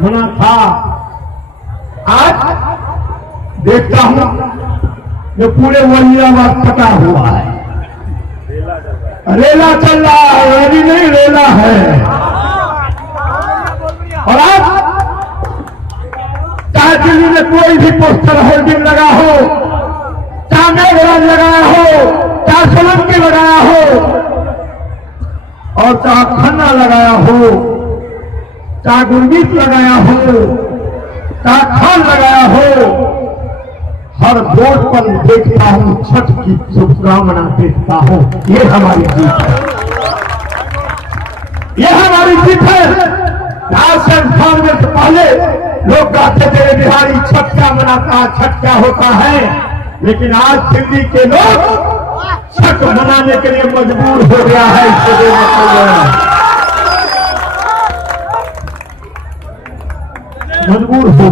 बना था। आज देखता हूं जो पूरे वलियाबाद फटा हुआ है, रेला चल रहा है, अभी नहीं रेला है। और आज चाहे दिल्ली में कोई भी पोस्टर होर्डिंग लगा हो, चाहे मेघराज लगाया हो, चाहे सोलंकी लगाया हो, और चाहे खन्ना लगाया हो, चाहे गुरमीत लगाया हो, चाहे खान लगाया हो, हर बोर्ड पर देखता हूं छठ की शुभकामना देखता हूं। ये हमारी जीत है, ये हमारी जीत है। आज से 98 से पहले लोग कहते थे बिहारी छठ क्या मनाता है, छठ क्या होता है, लेकिन आज दिल्ली के लोग छठ मनाने के लिए मजबूर हो गया है। इससे मजबूर हो